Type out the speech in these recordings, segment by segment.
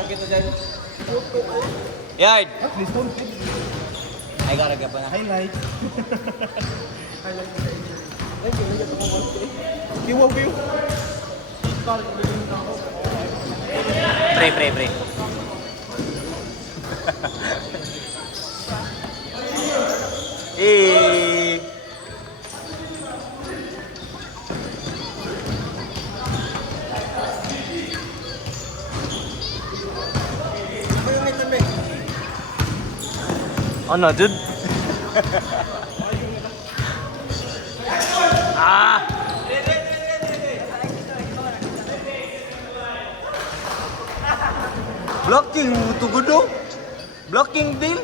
Sakit na dyan. Yard! Please don't. Ay, karagya pa na. Highlight. Kiwa view. Pre. Eh. Ano, dude? Ah! Blocking tugudo? Blocking deal?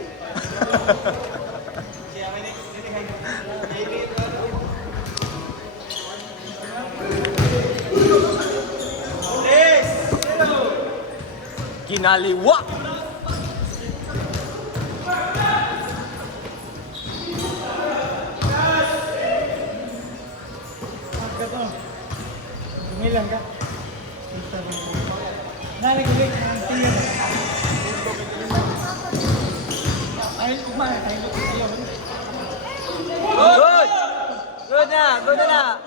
Kinaliwa! Gumilang ka. Naligulit ang tiyan. Ayun, kumain. Ayun, kumain. Good! Good na!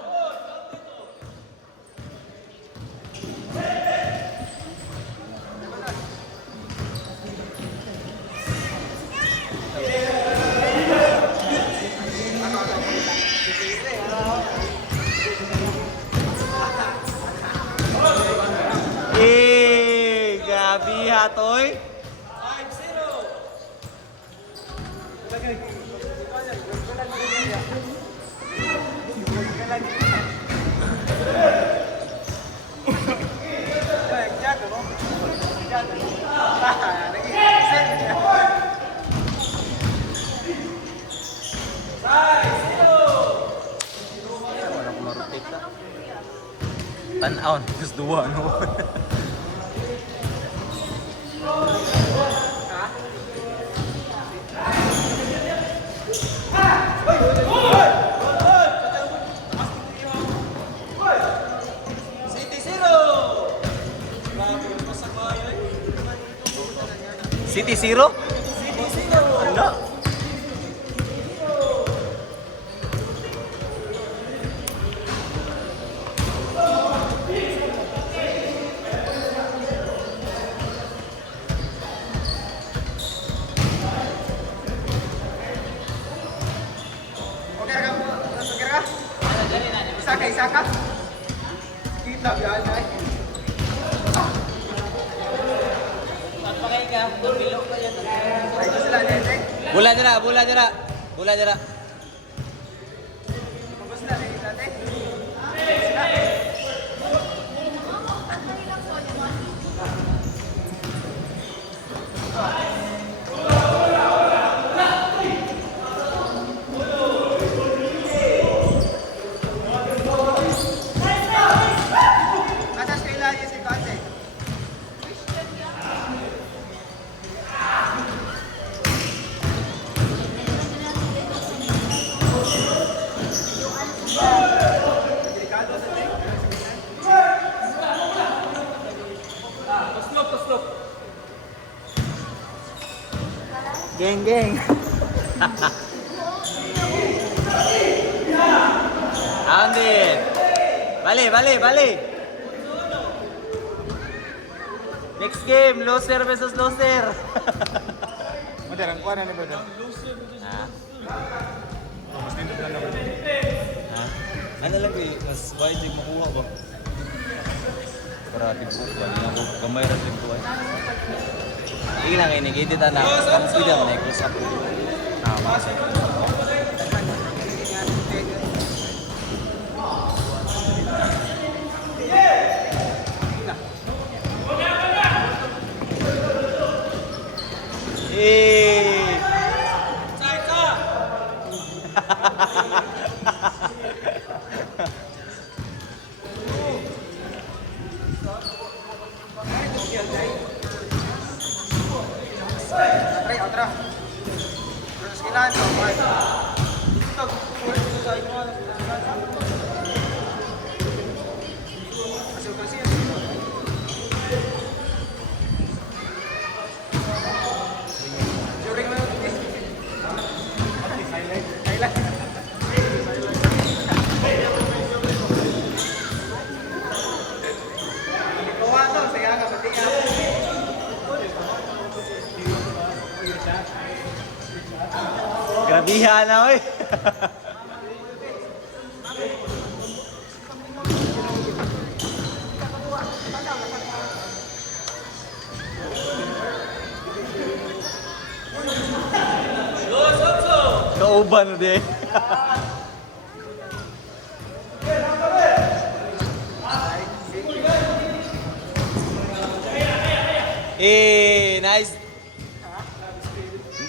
Eh, gabi hatoy. Tan-aon, just dua, no? City Zero? Ano? Isa ka? Kita biyan ay. Pagpakay ka, bilog ka yan. Ay, ito sila nete. Bola dira. Tapos na nete dati. Sila. Asas kailangan si Kate. Geng. Andin. Bali. Next game, loser versus loser. Madara, ang kuha na ba doon? Ha? Mas dito na naman. Ha? Ano lang mas wide yung makuha ba? Para tibukuan, hindi ako gamay rin tibukuan. Hindi lang kayo, nag-edit na. Ang speed naman, close up. Mga Otra. Terus kailangan to. Grabihan na, oy. Kauban mo din. Nice.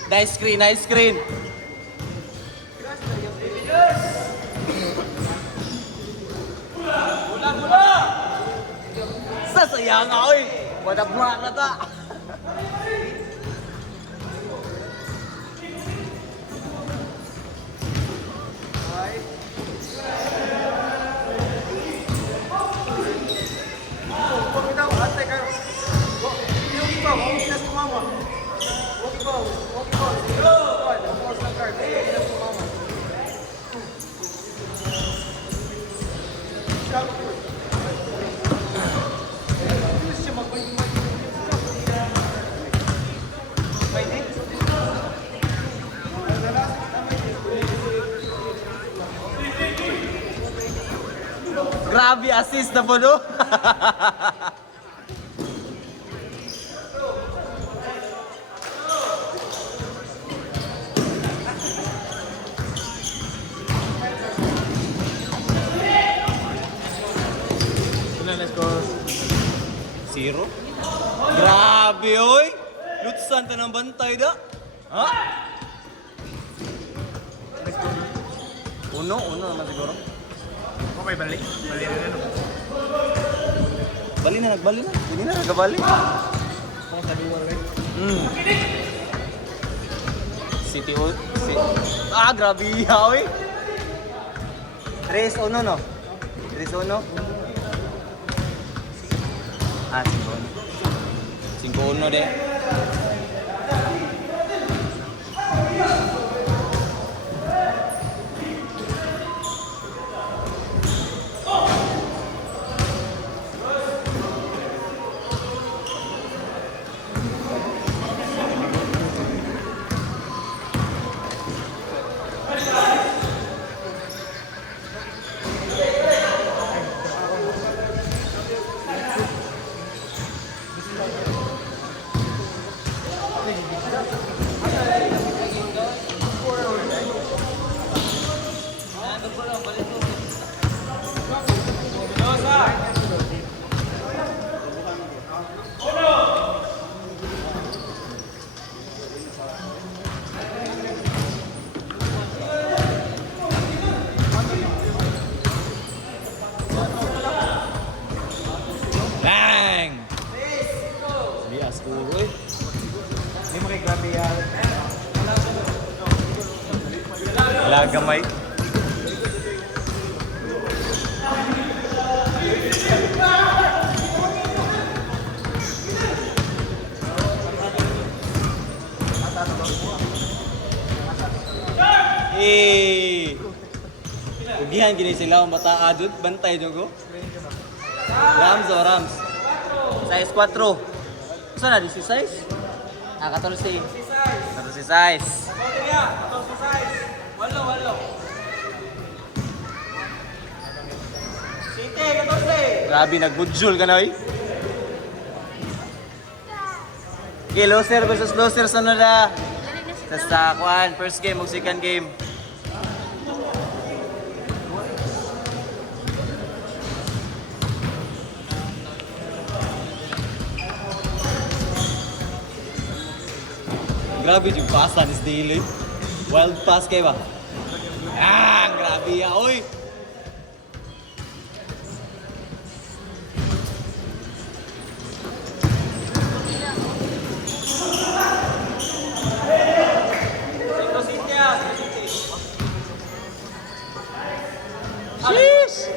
Nice screen, nice screen. Sasayang nga, oy. Wadabrak na ta. Grabe assist na po, no? Let's go. 0? Grabe, oy! Lutsan ta ng bantay da. Ha? Uno naman siguro. Okay, balik. Balik na rin. Bali na, nagbali na. Hindi na, nagabali. Ako sa duwal eh. City O. Grabe, oy! 3-1, no? 3-1? 5-1. 5-1 deh. Bang! Bias puro eh. Hindi mo kay grabe yan. Wala gamay. Ugihan gini sila ang bata adut bantay dyan ko. Rams. Size 4. Saan na? 16? 14. 14 size. Grabe, nagbudjul ka na, oy. Okay, loser versus loser. Sunod na. Sa kuan, first game o second game. Grabe yung pasa ni Steely. Wild pass kayo ba? Grabe ya, oy! Sheesh!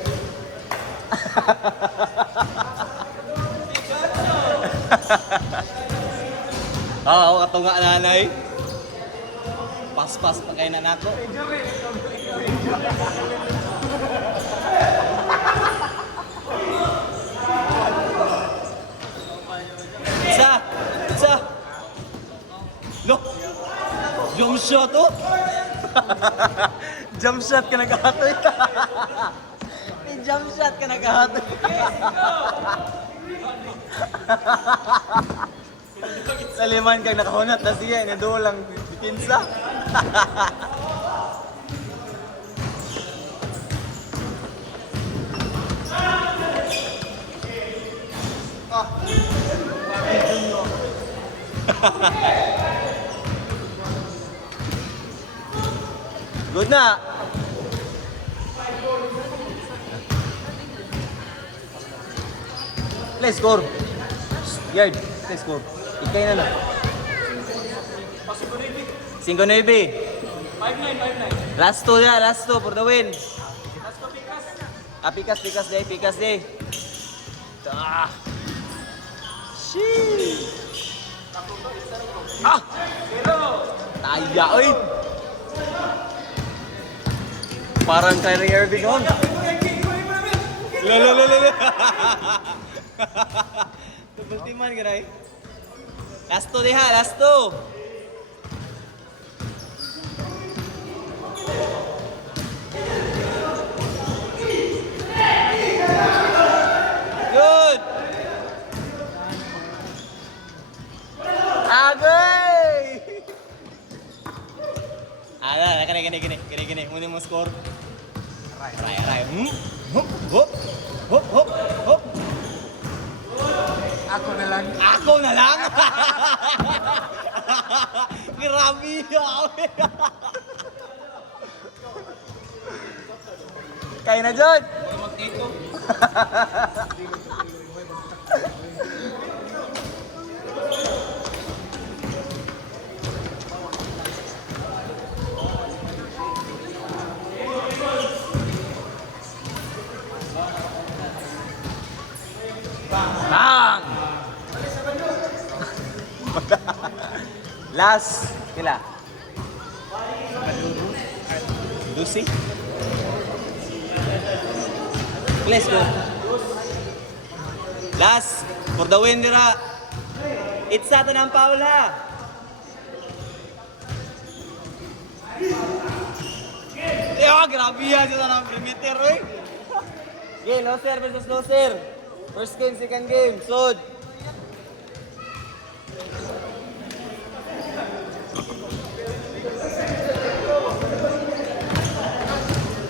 Oo, katunga nanay. Pas-pas pa kayo na nako. Isa! Look! Jump shot, oh! Jump shot ka nagkahatoy. Jump shot ka nagkahatoy. Sa liman kang nakahunat na siya, inadulang bitinsa. Good na. Play score. Yard, play score. Ikay na na. 5-9. 5-9. Last two ya, last two for the win. Last two pikas. Ah, pikas day. Ah. Sheesh. Ah! Taya, oy! Parang Kyrie Irving on. Lolo. Tubultiman ka rin. Last two diha, last two. Good! Agay! Gini. Muna mo score. Aray. Hop. Ako na lang. Ako na lang? Grabe yun. Kaya na dyan. Bang! Last, kila? Lucy? Let's go. Last, for the win nila. It's sa atin ang foul ha. Grabe yan sila ng perimeter eh. Okay, loser versus loser. First game, second game, Sod.